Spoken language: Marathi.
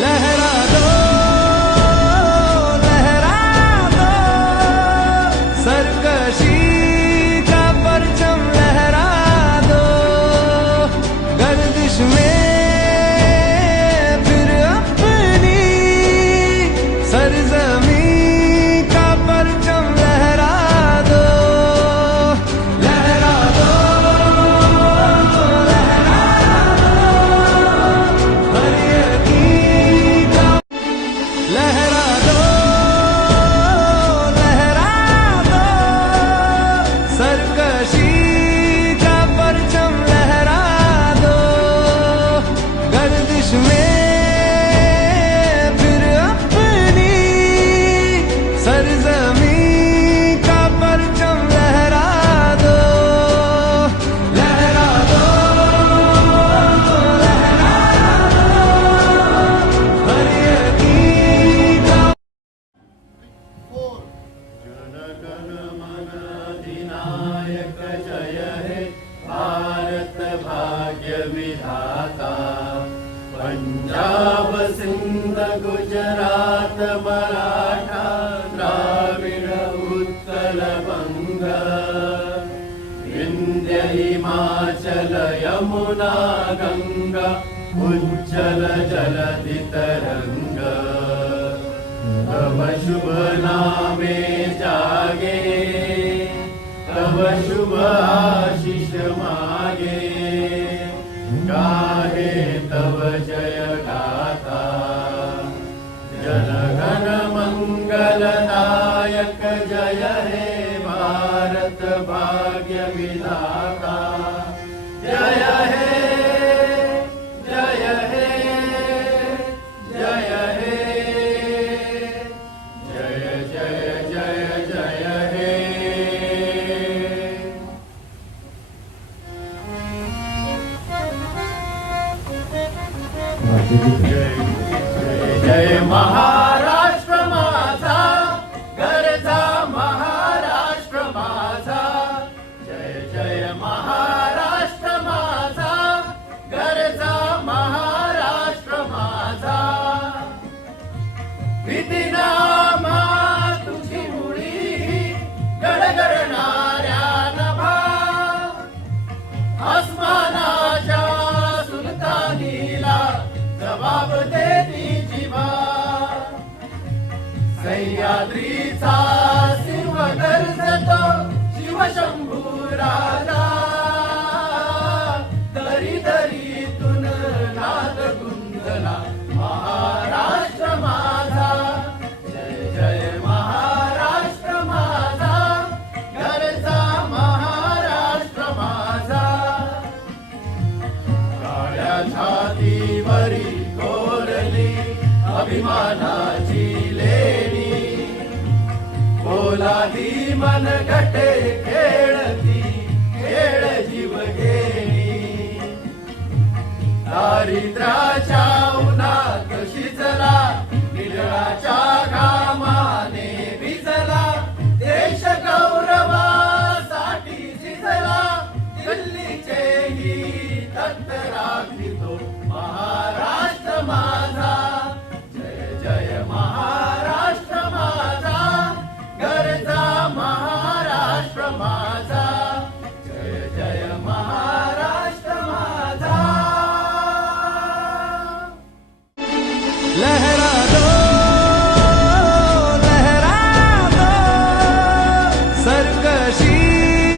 लहरा दो लहरा दो सरकशी का परचम लहरा दो गर्दिश में फिर अपनी सरजमी का परचम लहरा दो लहरा दो लहरा दो हर यकीन का लहरा दो सरकशी का परचम लहरा दो गर्दिश में फिर अपनी सरजमी का परचम लहरा दो लहरा दो हर यकीन का जनगण मन अधिनायक जय हे भारत भाग्य विधाता पंजाब सिंध गुजरात मराठा द्राविड उत्कल बंग विंध्य हिमाचल यमुना गंगा उज्जल जलधि तरंग तव शुभ नामे जागे तव शुभ आशीष मागे गाहे तव जय गाथा जनगण मंगलदायक जय हे भारत भाग्य विधाता जय हे जय हे जय हे जय जय जय जय हे जय जय महाराष्ट्र माझा गरजा महाराष्ट्र माझा जय जय महाराष्ट्र माझा गरजा महाराष्ट्र माझा विधिनामा तुझी मुळी गडगडणाऱ्या नभा आसमानाच्या सुलतानीला जबाब देती जिवा सह्याद्रीचा सिंह गर्जतो शिवशंभू राजा दरी दरीतून नाद गुंजला महाराष्ट्र माझा जय जय महाराष्ट्र माझा घरचा महाराष्ट्र माझा काळ्या छातीवरी कोरली अभिमानाची लेणी पोलादी मनगटे खेळती खेळ जीव घेणी दारिद्र्याच्या उन्हात शिजला निळाच्या घामाने भिजला देश गौरवासाठी झिजला दिल्लीचेही तट राखितो महाराष्ट्र माझा जय जय महाराष्ट्र माझा गरजा महाराष्ट्र माझा जय जय महाराष्ट्र माझा लहरा